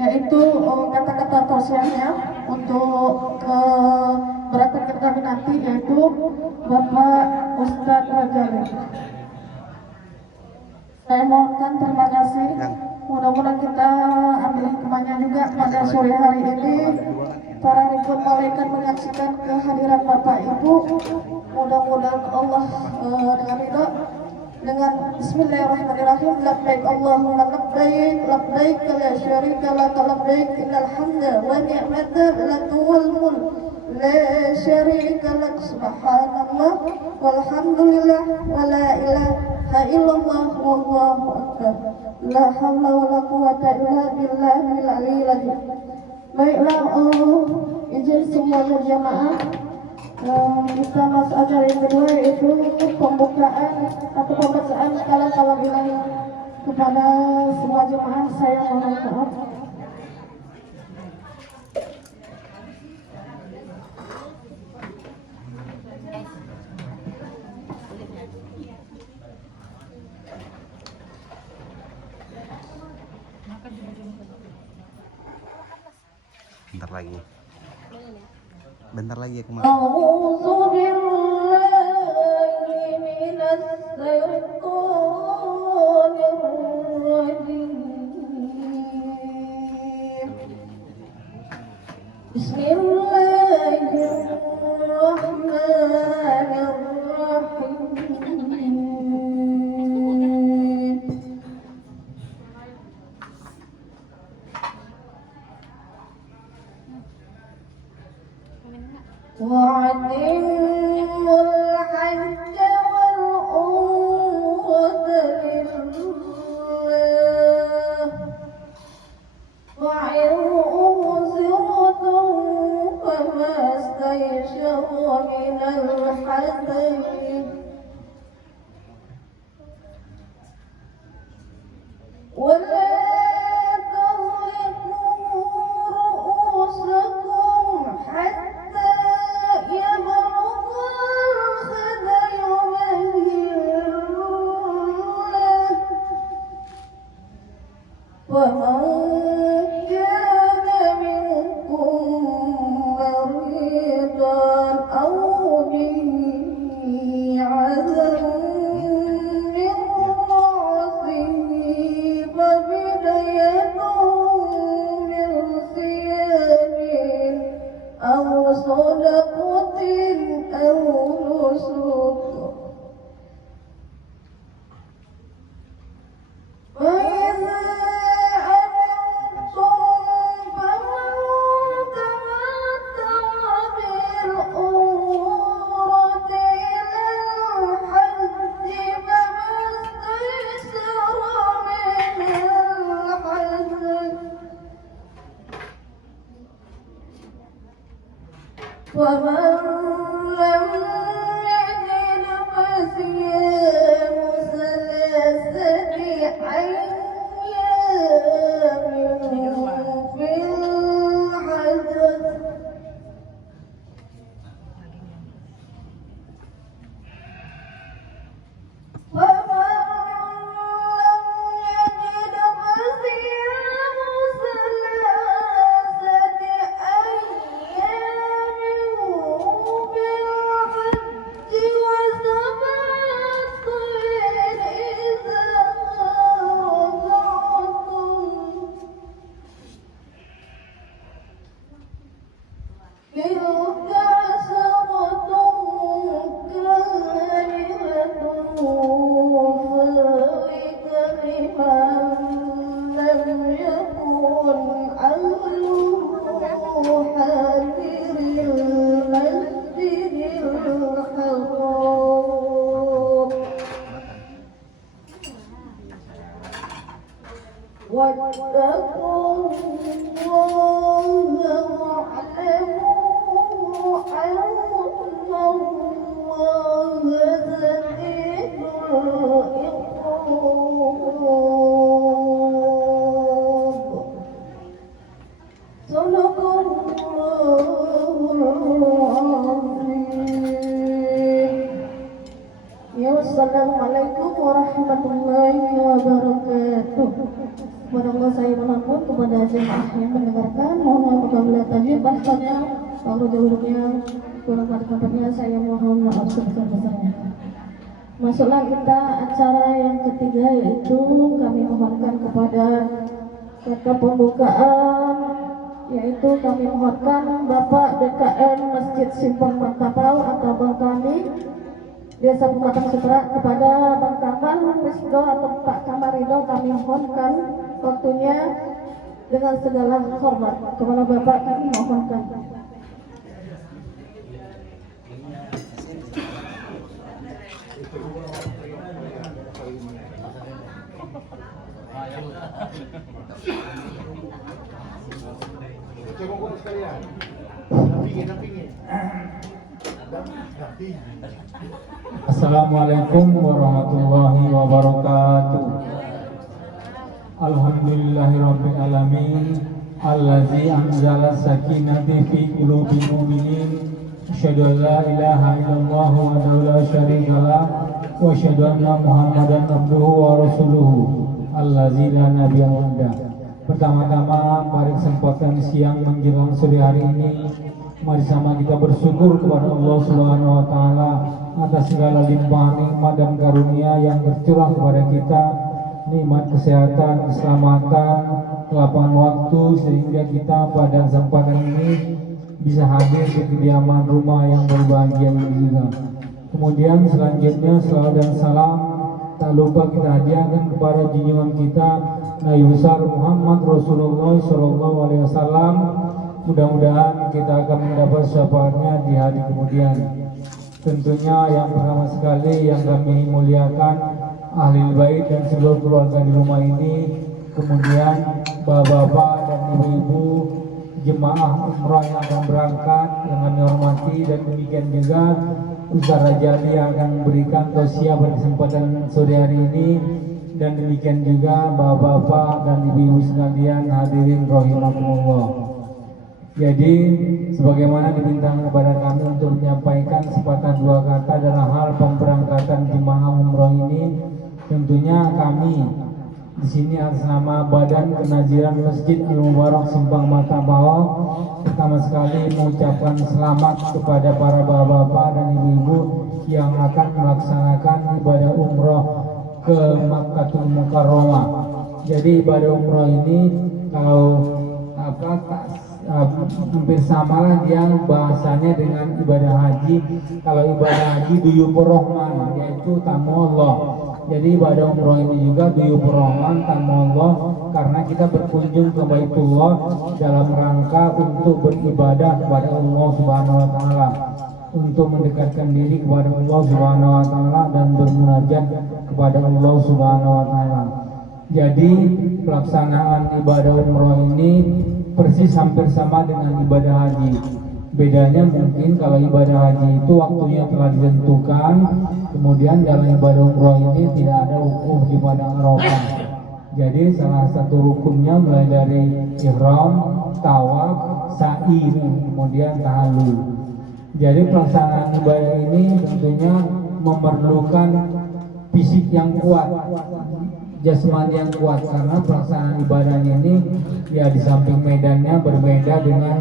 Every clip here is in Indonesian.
yaitu kata-kata tausiahnya untuk berangkat kami nanti, yaitu Bapak Ustadz Rajali. Saya mohonkan terima kasih. Mudah-mudahan kita ambil hikmahnya juga pada sore hari ini. Para ribuan malaikat menyaksikan kehadiran Bapak Ibu. Mudah-mudahan Allah dengan ridha. Dengan Bismillahirrahmanirrahim. Labbaik Allahumma labbaik, labbaik la syarika lak, labbaik innal hamda wa ni'mata lak wal mulk la syarika lak, subhanallah walhamdulillah wa la ilaha illallah wallahu akbar, la haula wa la quwwata illa billahil aliyyil azim. Baiklah, izin semua jamaah, kita masuk acara yang kedua, yaitu pembukaan atau pembacaan kalam ilahi. Kepada semua jemaah saya mohon maaf. Bentar lagi aku mau. وَأَتِمُّوا الْحَجَّ وَالْعُمْرَةَ لِلَّهِ وَإِنْ أُعْسِرْتُمْ فَمَا اسْتَيْسَرَ مِنَ الْهَدْيِ وَلَا تَحْلِقُوا رُءُوسَكُمْ حَتَّى يبلغ الهدي مهله ومن كان منكم مريضا أو به عذر من رأسه ففدية من صيام أو صدقة أو نسك فإذا أمنتم فمن تمتع بالعمرة إلى الحج فما استيسر من الحج ومن لم يجد فصيام ثلاثة أيام في الحج ومن لم يجد فصيام ثلاثة أيام في الحج وسبعة إذا رجعتم تلك عشرة كاملة ذلك لمن لم يكن أهله حاضر المسجد الحرام واتقوا الله واعلموا أن الله شديد العقاب. صدق الله العظيم. Assalamualaikum warahmatullahi wabarakatuh. Moga saya menampung jemaah yang mendengarkan. Mohon maaf apabila tadi bahasanya kalau jauhnya kurang pada tempatnya, saya mohon maaf sebesar-besarnya. Masuklah kita acara yang ketiga, yaitu kami mohonkan kepada kata pembukaan, yaitu kami mohonkan Bapak BKN Masjid Simpang Mantapau atau Bang kami Desa Pematang Sutra, kepada Bang Kamal Rizdo atau Pak Kamal Ridho, kami mohonkan waktunya dengan segala hormat. Kepada Bapak kami mohonkan. Assalamualaikum warahmatullahi wabarakatuh. Alhamdulillahirabbil alamin allazi anzala sakinata fi qulubil mu'minin. Asyhadu an la ilaha illallah wahdahu la syarikalah wa asyhadu anna Muhammadan abduhu wa rasuluhu allazi la nabiyya ba'dah. Pertama-tama pada kesempatan siang menjelang sore hari ini, mari sama kita bersyukur kepada Allah Subhanahu wa taala atas segala limpahan nikmat dan karunia yang tercurah kepada kita, nikmat kesehatan, keselamatan, kelapangan waktu, sehingga kita pada kesempatan ini bisa hadir di kediaman rumah yang berbahagia ini juga. Kemudian selanjutnya salawat dan salam tak lupa kita hadiahkan kepada junjungan kita Nabi besar Muhammad Rasulullah SAW. Mudah-mudahan kita akan mendapat syafaatnya di hari kemudian. Tentunya yang pertama sekali yang kami muliakan ahli bait dan seluruh keluarga di rumah ini, kemudian bapak-bapak dan ibu-ibu jemaah umrah yang akan berangkat yang kami hormati, dan demikian juga Ustaz Rajali yang akan memberikan tausiah pada kesempatan sore hari ini, dan demikian juga bapak-bapak dan ibu-ibu sekalian hadirin rahimakumullah. Jadi sebagaimana diminta kepada kami untuk menyampaikan sepatah dua kata dalam hal pemberangkatan jemaah umroh ini, tentunya kami di sini atas nama Badan Kenaziran Masjid Al-Mubarak Simpang Mantapau pertama sekali mengucapkan selamat kepada para bapak-bapak dan ibu-ibu yang akan melaksanakan ibadah umroh ke Makkahul Mukarramah. Jadi ibadah umroh ini kalau hampir samalah dia bahasanya dengan ibadah haji. Kalau ibadah haji duyufur rahman, yaitu tamu Allah. Jadi ibadah umroh ini juga duyufur rahman, tamu Allah, karena kita berkunjung ke Baitullah dalam rangka untuk beribadah kepada Allah Subhanahu wa taala, untuk mendekatkan diri kepada Allah Subhanahu wa taala dan bermunajat kepada Allah Subhanahu wa taala. Jadi pelaksanaan ibadah umroh ini persis hampir sama dengan ibadah haji. Bedanya mungkin kalau ibadah haji itu waktunya telah ditentukan, kemudian dalam ibadah umroh ini tidak ada wukuf di padang Arafah. Jadi salah satu rukunnya mulai dari ihram, tawaf, sa'i, kemudian tahallul. Jadi pelaksanaan ibadah ini tentunya memerlukan fisik yang kuat, jasmani yang kuat, karena pelaksanaan ibadah ini ya di samping medannya berbeda dengan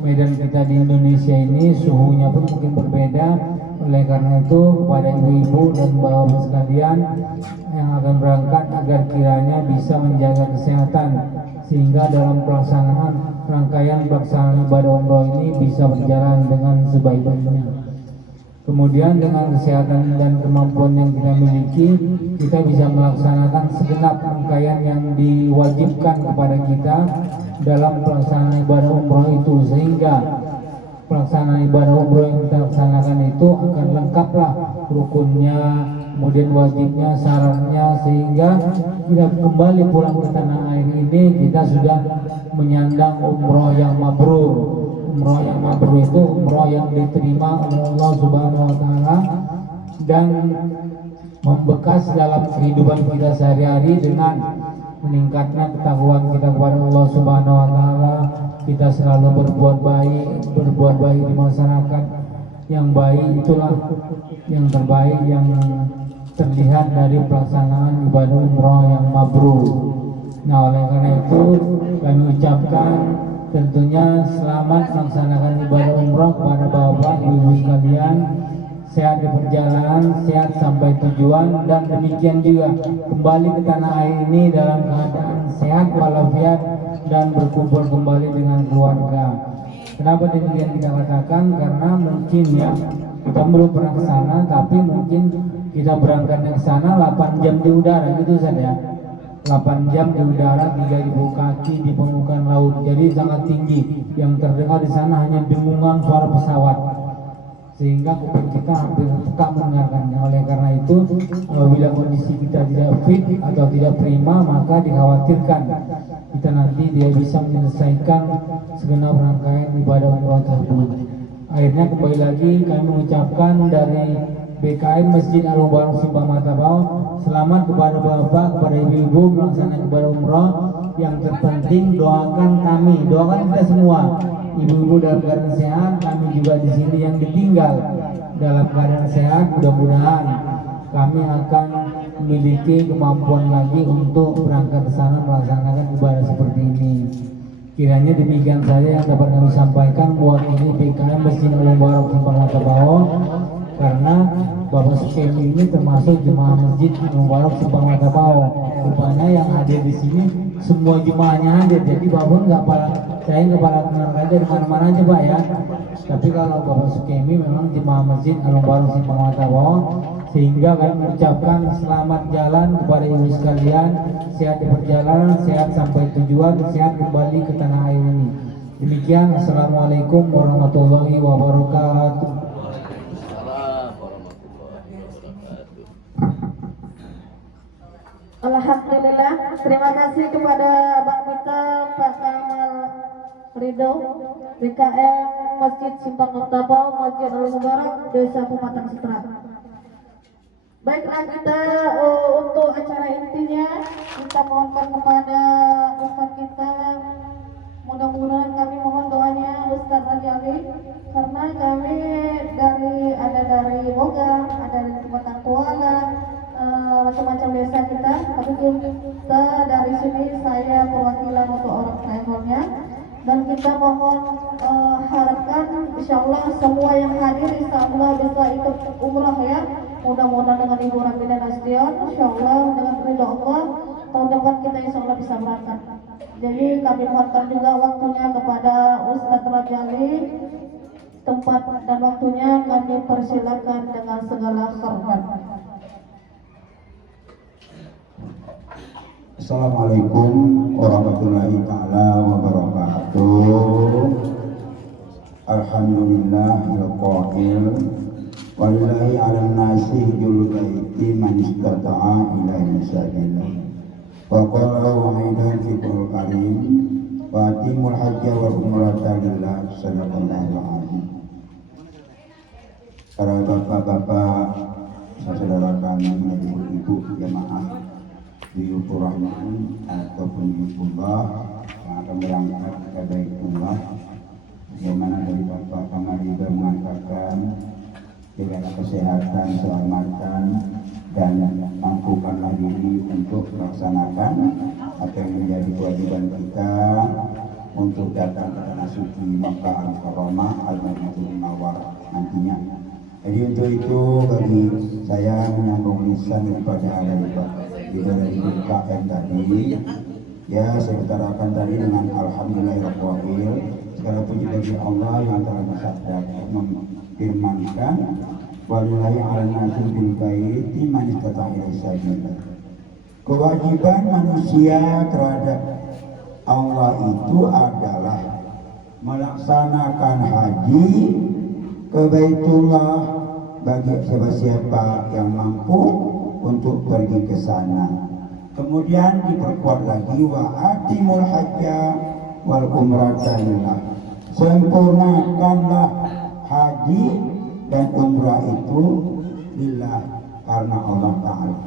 medan kita di Indonesia ini, suhunya pun mungkin berbeda. Oleh karena itu kepada ibu-ibu dan bapak sekalian yang akan berangkat agar kiranya bisa menjaga kesehatan sehingga dalam pelaksanaan rangkaian pelaksanaan ibadah umroh ini bisa berjalan dengan sebaik-baiknya. Kemudian dengan kesehatan dan kemampuan yang kita miliki, kita bisa melaksanakan segenap rangkaian yang diwajibkan kepada kita dalam pelaksanaan ibadah umroh itu, sehingga pelaksanaan ibadah umroh yang kita laksanakan itu akan lengkaplah rukunnya, kemudian wajibnya, syaratnya, sehingga kita kembali pulang ke tanah air ini kita sudah menyandang umroh yang mabrur. Umroh yang mabrur itu umroh yang diterima oleh Allah Subhanahu wa taala dan membekas dalam kehidupan kita sehari-hari dengan meningkatnya ketakwaan kita kepada Allah Subhanahu wa taala. Kita selalu berbuat baik di masyarakat. Yang baik itulah yang terbaik yang terlihat dari pelaksanaan ibadah umroh yang mabrur. Nah, oleh karena itu kami ucapkan tentunya selamat melaksanakan ibadah umroh kepada Bapak Ibu sekalian, sehat di perjalanan, sehat sampai tujuan, dan demikian juga kembali ke tanah air ini dalam keadaan sehat walafiat dan berkumpul kembali dengan keluarga. Kenapa demikian kita katakan? Karena mungkin ya kita belum pernah ke sana, tapi mungkin kita berangkatnya ke sana 8 jam di udara gitu saja. 8 jam di udara, 3.000 kaki di permukaan laut, jadi sangat tinggi. Yang terdengar di sana hanya dengungan suara pesawat, sehingga kuping kita hampir peka mendengarkannya. Oleh karena itu, apabila kondisi kita tidak fit atau tidak prima, maka dikhawatirkan kita nanti tidak bisa menyelesaikan segenap rangkaian ibadah umroh tersebut. Akhirnya kembali lagi kami mengucapkan dari BKM Masjid Al-Mubarak Simpang Matabau, selamat kepada Bapak, kepada Ibu-ibu melaksanakan ibadah umroh. Yang terpenting doakan kami, doakan kita semua, ibu-ibu dalam keadaan sehat, kami juga di sini yang ditinggal dalam keadaan sehat. Mudah-mudahan kami akan memiliki kemampuan lagi untuk berangkat ke sana melaksanakan ibadah seperti ini. Kiranya demikian saja yang dapat kami sampaikan mewakili BKM Masjid Al-Mubarak Simpang Matabau, karena Bapak Sukemi ini termasuk jemaah Masjid Al-Mubarak Simpang Matabau. Rupanya yang hadir di sini semua jemaahnya hadir, jadi Bapak nggak saya nggak pada kenal dari mana-mana aja Pak ya. Tapi kalau Bapak Sukemi memang jemaah Masjid Al-Mubarak Simpang Matabau, sehingga kami mengucapkan selamat jalan kepada ibu sekalian, sehat di perjalanan, sehat sampai tujuan, sehat kembali ke tanah air ini. Demikian, assalamualaikum warahmatullahi wabarakatuh. Alhamdulillah, terima kasih kepada Bang Mita, Pak Kamal Ridho, BKM Masjid Simpang Matabau, Masjid Al-Mubarak, Desa Pematang Setra. Baiklah, kita untuk acara intinya kita mohonkan kepada Ustaz kita, mudah-mudahan kami mohon doanya Ustaz Rajali, karena kami ada dari Boga, ada dari Pematang Tuala, macam-macam desa kita, tapi kita dari sini saya perwakilan untuk orang travelnya, dan kita mohon harapkan insyaallah semua yang hadir insyaallah bisa ikut umrah ya. Mudah-mudahan dengan Ibu Rabi dan Astion, insyaallah dengan ridho Allah tahun depan kita insyaallah bisa berangkat. Jadi kami mohonkan juga waktunya kepada Ustaz Rajali, tempat dan waktunya kami persilakan dengan segala hormat. Assalamualaikum warahmatullahi ta'ala wabarakatuh. Alhamdulillah al-qa'il walillahi ala nasi hijjul baiti man istata'a ilaihi sabila. Wa qala wahidan fiqhul karim wa atimul hajja wal umrata lillah. Sadaqallahu alazim. Para bapak-bapak, saudara kami, ibu-ibu jamaah Duyufur Rahman ataupun Duyufullah yang akan berangkat ke Baitullah, yang mana dari Bapak Kamal juga mengatakan jaga kesehatan, keselamatan, dan mampukanlah diri untuk melaksanakan apa yang menjadi kewajiban kita untuk datang ke tanah suci Makkah Al-Mukarramah Al-Madinatul Munawwarah nantinya. Jadi untuk itu bagi saya menyambung lisan daripada dari BKM tadi, ya saya utarakan tadi dengan alhamdulillahirabbil. Segala puji bagi Allah yang telah bersabda memfirmankan walillahi 'alan nasi bil baiti man istata'a ilaihi sabila. Kewajiban manusia terhadap Allah itu adalah melaksanakan haji ke Baitullah bagi siapa-siapa yang mampu untuk pergi ke sana. Kemudian diperkuat lagi wa atimul hajja wal umrata lillah. Sempurnakanlah haji dan umrah itu lillah, karena Allah Ta'ala.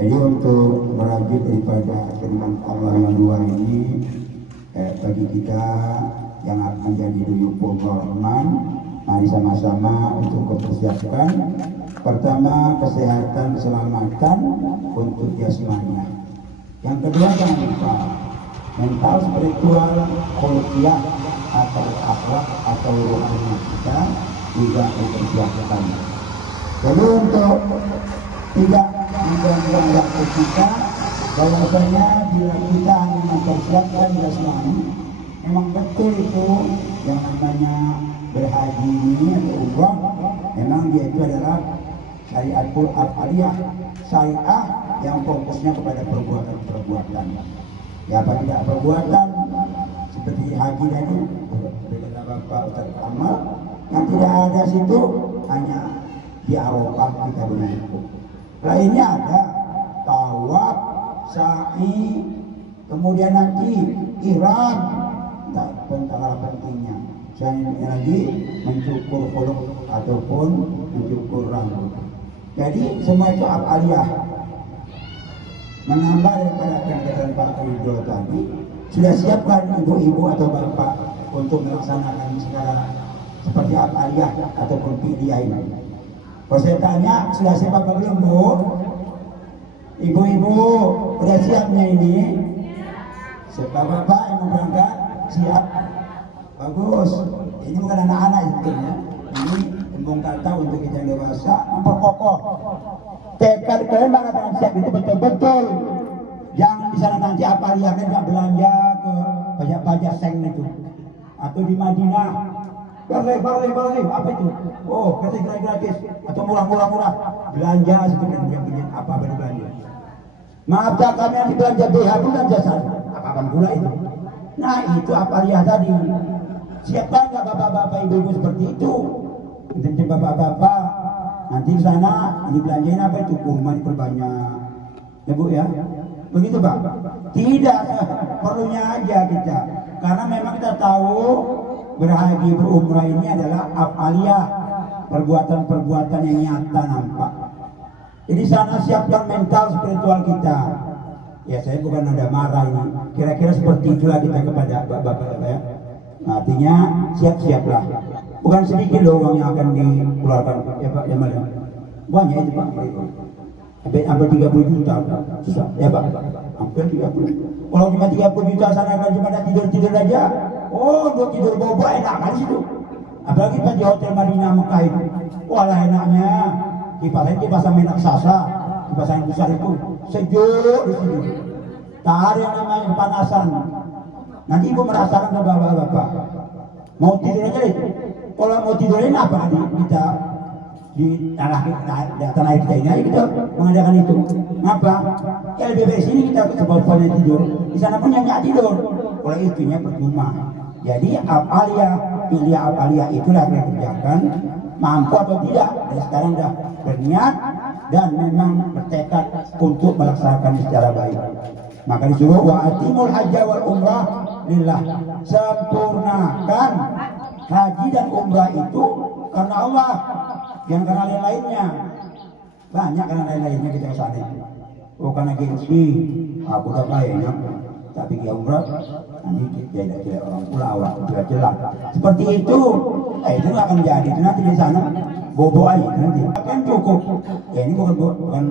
Jadi untuk merajut daripada firman Allah yang dua ini, bagi kita yang akan menjadi Duyufur Rahman, mari sama-sama untuk mempersiapkan pertama kesehatan keselamatan untuk jasmani. Yang kedua jangan lupa mental spiritual, khuluqiyah atau akhlak atau rohani kita juga dipersiapkan. Jadi untuk tidak mengganggu waktu kita, bahwasanya bila kita hanya mempersiapkan jasmani, memang betul itu yang namanya berhaji ini atau umrah, memang dia itu adalah syariatul afaliyah, syariah yang fokusnya kepada perbuatan-perbuatan. Ya apa tidak perbuatan seperti haji tadi, kata Bapak Ustaz Amal, yang tidak ada situ hanya di Arafah kita berwudu. Lainnya ada tawaf, sa'i, kemudian nanti ihram, antara pentingnya. Selanjutnya lagi mencukur khuluq ataupun mencukur rambut. Jadi semua itu afaliyah. Menambah daripada kegiatan Pak Ridho tadi, sudah siapkan ibu-ibu atau bapak untuk melaksanakan secara seperti afaliyah ataupun fidyah ini. Kalau saya tanya, sudah siap apa belum, Bu? Ibu-ibu, sudah siapnya ini? Bapak-bapak yang mau berangkat, siap? Bagus. Ini bukan anak-anak sebetulnya. Ini tembung kata untuk kita yang dewasa, memperkokoh. Tekad kalian mengatakan siap itu betul-betul. Jangan di sana nanti afaliyah kan nggak belanja ke pajak-pajak seng itu. Atau di Madinah. Barley, apa itu? Oh, gratis, atau murah. Belanja sebenarnya punya apa belanja. Maafkan kami yang belanja BH bukan jasa. Apa pula itu? Nah itu afaliyah tadi. Siapkan nggak bapak-bapak ibu-ibu seperti itu? Nanti bapak-bapak nanti di sana dibelanjain apa itu? Kurma diperbanyak. Ya Bu ya? Begitu Pak? Tidak, perlunya aja kita. Karena memang kita tahu berhaji berumrah ini adalah afaliyah, perbuatan-perbuatan yang nyata nampak. Jadi sana siapkan mental spiritual kita. Ya saya bukan ada marah ini. Kira-kira seperti itulah kita kepada bapak-bapak ya. Nah, artinya siap-siaplah. Bukan sedikit loh uang yang akan dikeluarkan ya Pak ya Mal. Banyak itu Pak. Hampir 30 juta. Susah ya Pak. Hampir 30. Kalau cuma 30 juta sana kan cuma ada tidur-tidur aja. Oh, buat tidur bobo enak kan situ. Apalagi kita di hotel Madinah Mekah itu. Walah enaknya. Kipas angin raksasa, kipas angin besar itu sejuk di sini. Tak ada yang namanya kepanasan. Nanti ibu merasakan ke bapak-bapak. Mau tidur aja itu. Kalau mau tidurin apa kita di tanah kita ini aja kita mengadakan itu. Ngapa? LBB sini kita sebab-sebabnya tidur. Di sana pun nggak tidur. Kalau itunya percuma. Jadi afaliyah itulah yang kerjakan. Mampu atau tidak, dan sekarang sudah berniat dan memang bertekad untuk melaksanakan secara baik. Maka disuruh wa atimul hajja wal umrah lillah. Sempurnakan haji dan umrah itu karena Allah, yang karena lain-lainnya. Banyak karena lain-lainnya kita kesana. Oh karena gengsi, aku tak kaya tapi dia umrah nanti tidak orang pulau tidak jelas seperti itu itu nggak akan jadi itu nanti di sana bobo aja nanti akan cukup ya ini bukan